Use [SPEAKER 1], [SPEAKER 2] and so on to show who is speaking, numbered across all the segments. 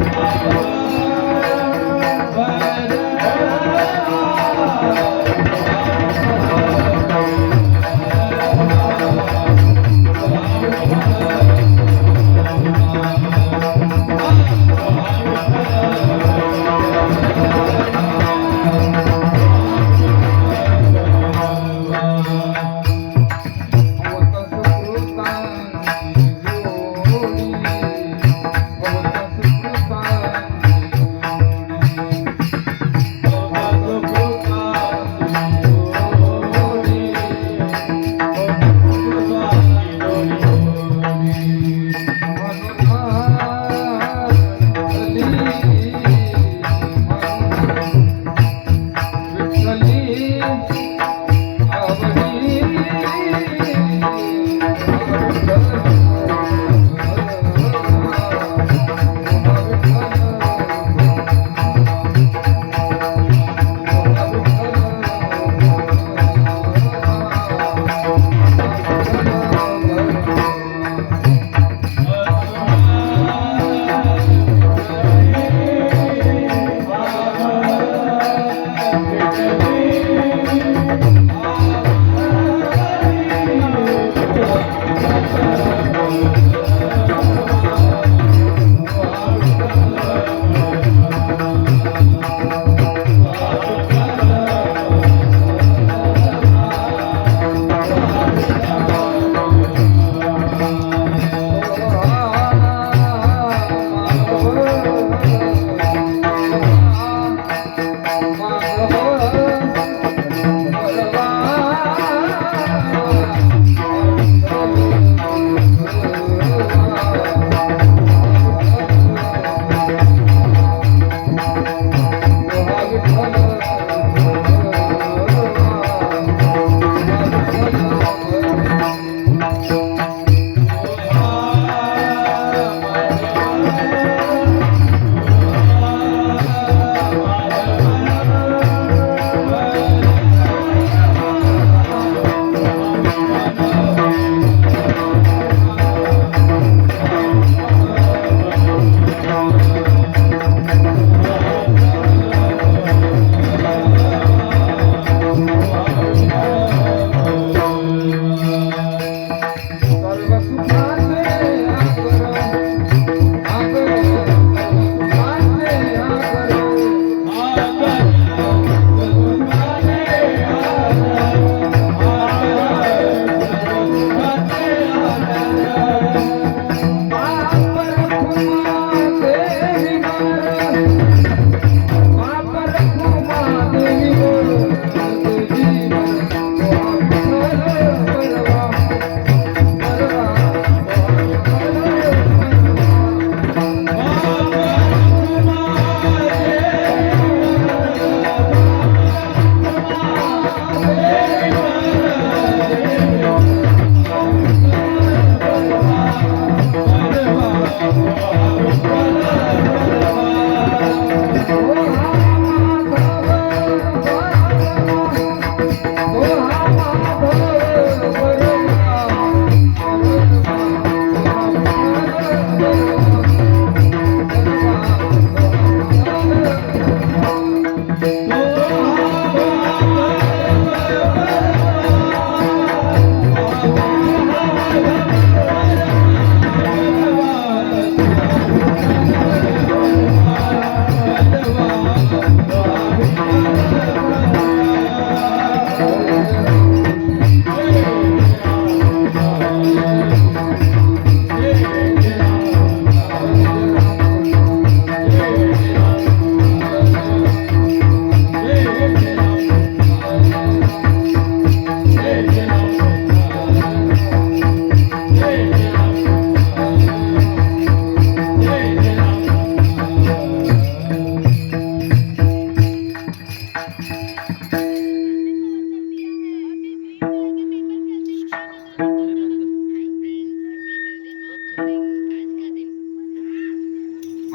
[SPEAKER 1] Música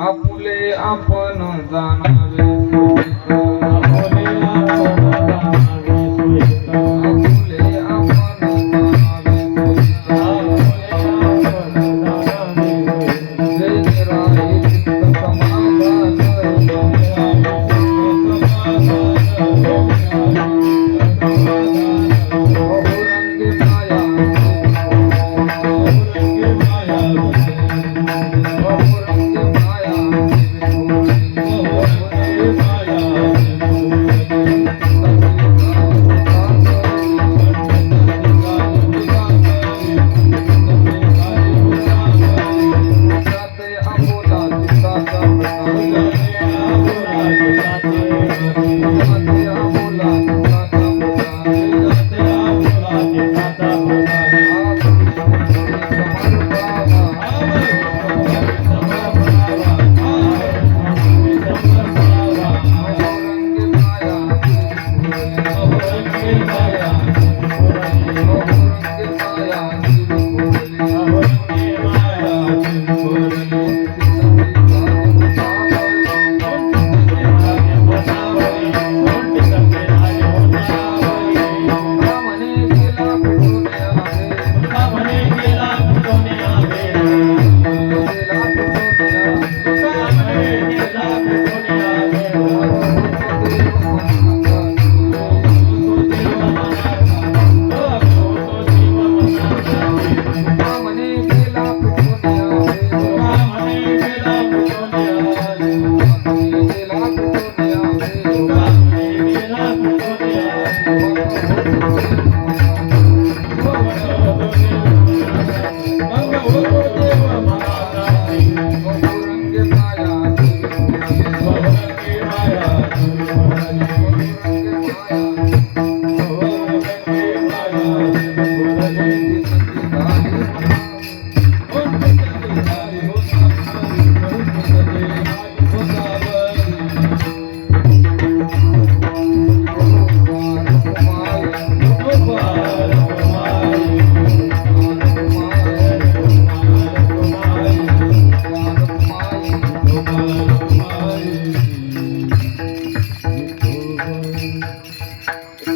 [SPEAKER 1] आपले आपण जाणार.